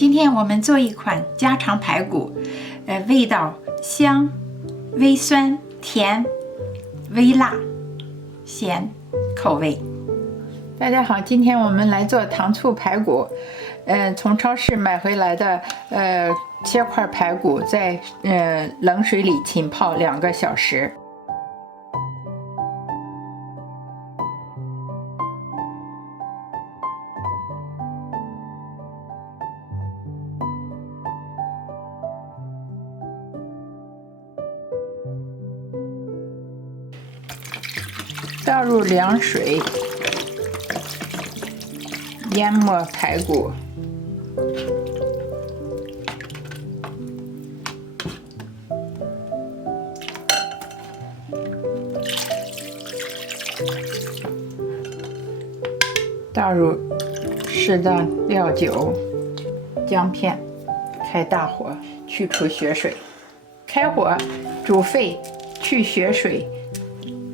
今天我们做一款家常排骨，味道香、微酸、甜、微辣、咸口味。大家好，今天我们来做糖醋排骨。从超市买回来的切块排骨，在冷水里浸泡2个小时。倒入凉水，淹没排骨，倒入适当料酒、姜片，开大火去除血水，开火煮沸，去血水。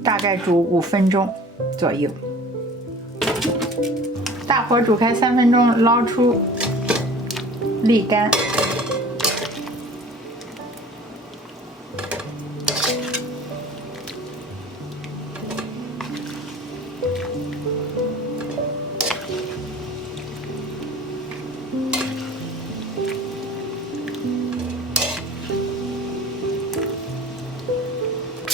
大概煮5分钟左右，大火煮开3分钟，捞出，沥干。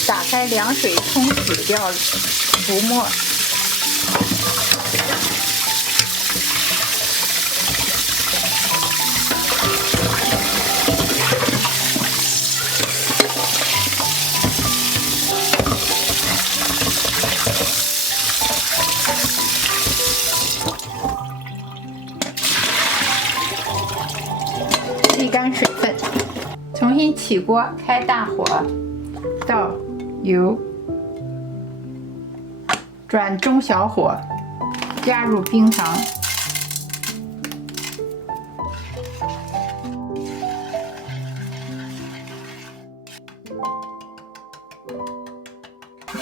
打开凉水冲洗掉浮沫，沥干水分，重新起锅，开大火，倒油，转中小火，加入冰糖，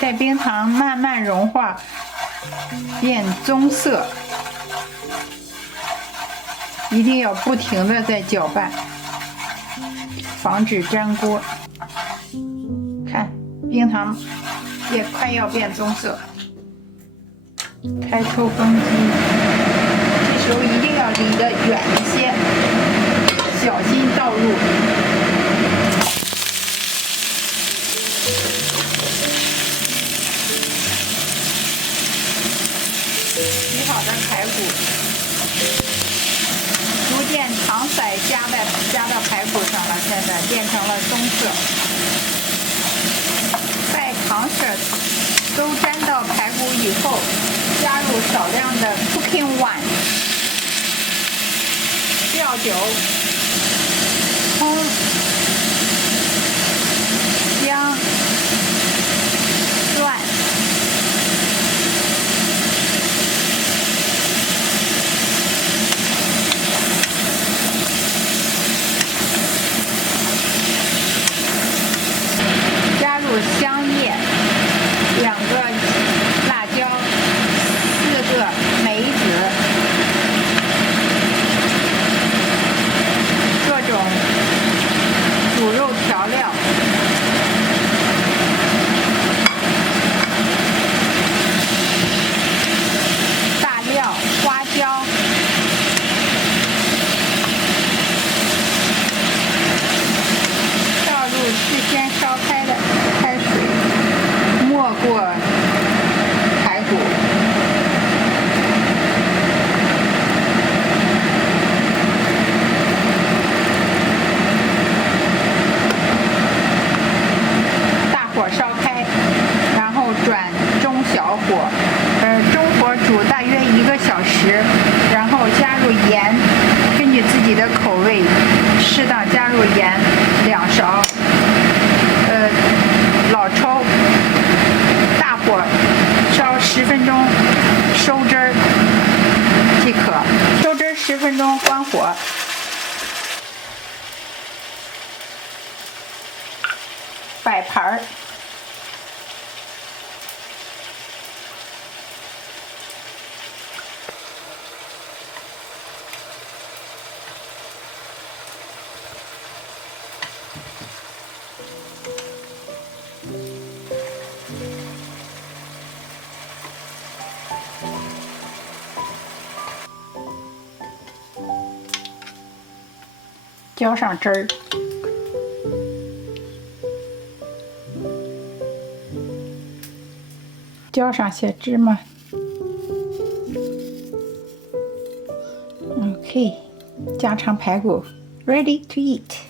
待冰糖慢慢融化，变棕色，一定要不停地在搅拌，防止粘锅。看。冰糖也快要变棕色，开抽风机，这时候一定要离得远一些，小心倒入。洗好的排骨，逐渐糖色加到排骨上了，现在变成了棕色。糖色都沾到排骨以后，加入少量的 cooking wine、料酒、葱、姜、蒜、加入香叶。2个辣椒，4个梅子，各种煮肉调料，大料、花椒，倒入事先烧开的开水。没过排骨，大火烧开，然后转中小火，中火煮大约1个小时，然后加入盐，根据自己的口味，适当加入盐2勺，老抽。火烧10分钟，收汁儿即可。收汁10分钟，关火。摆盘儿。浇上汁儿。浇上些芝麻。OK，家常排骨 ready to eat。